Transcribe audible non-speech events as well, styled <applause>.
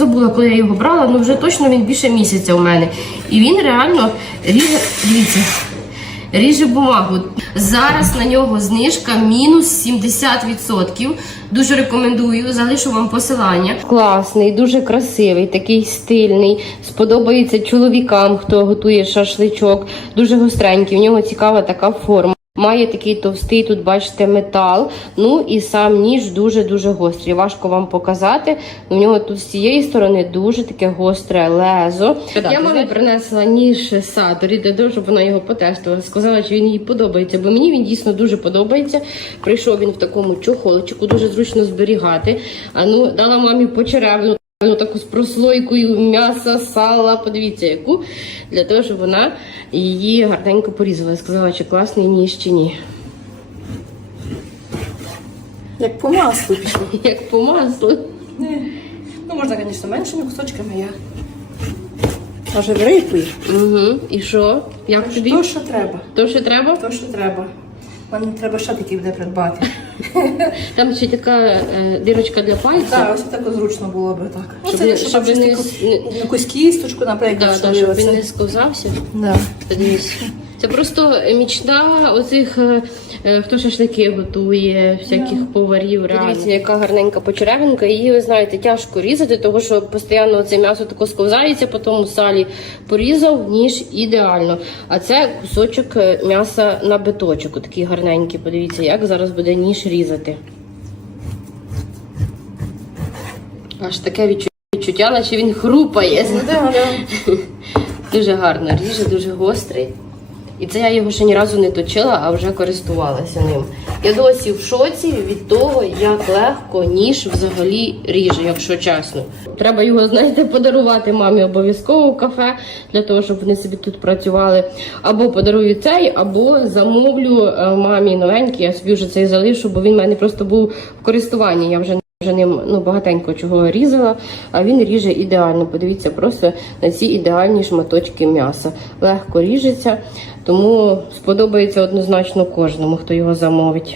забула, коли я його брала, ну вже точно він більше місяця у мене. І він реально ріже, дивіться, ріже бумагу. Зараз на нього знижка мінус 70%. Дуже рекомендую, залишу вам посилання. Класний, дуже красивий, такий стильний. Сподобається чоловікам, хто готує шашличок. Дуже гостренький. В нього цікава така форма. Має такий товстий, тут бачите, метал. Ну і сам ніж дуже-дуже гострий. Важко вам показати. У нього тут з цієї сторони дуже таке гостре лезо. Я мамі принесла ніж Саторі для того, щоб вона його потестила. Сказала, що він їй подобається, бо мені він дійсно дуже подобається. Прийшов він в такому чохолчику, дуже зручно зберігати. А ну дала мамі почеревну. Ну, таку з прослойкою м'яса, сала, подивіться, яку, для того, щоб вона її гарненько порізала. Сказала, чи класний ніж, чи ні. Як по маслу пішло. <laughs> Як по маслу. Ну, можна, звісно, меншими кусочками я. Може, в рейпі? Угу. І що? Як тобі? То, що треба. То, що треба? То, що треба. Мені треба ще такий буде придбати. <laughs> Там ще така е, дірочка для пальців. Так, ось так зручно було би так. Ну, Щоб це не- якщо щоб там щось не таку- не- якусь кісточку, наприклад, Да, да, щоб він не сковзався. Да. Подивись. Це просто мічта оцих, е, е, хто шашлики готує, всяких поварів. реально. Дивіться, яка гарненька почеревинка. Її, ви знаєте, тяжко різати, тому що постійно це м'ясо тако сковзається, потім у салі порізав, ніж ідеально. А це кусочок е, м'яса на биточок, такий гарненький. Подивіться, як зараз буде ніж різати. Аж таке відчу- відчуття, наче він хрупає. Ну. <laughs> Дуже гарно ріже, дуже гострий. І це я його ще ні разу не точила, а вже користувалася ним. Я досі в шоці від того, як легко ніж взагалі ріже, якщо чесно. Треба його, знаєте, подарувати мамі обов'язково в кафе, для того, щоб вони собі тут працювали. Або подарую цей, або замовлю е, мамі новенький, я собі вже цей залишу, бо він в мене просто був в користуванні. Я вже вже ним ну, багатенько чого різала, а він ріже ідеально. Подивіться просто на ці ідеальні шматочки м'яса. Легко ріжеться, тому сподобається однозначно кожному, хто його замовить.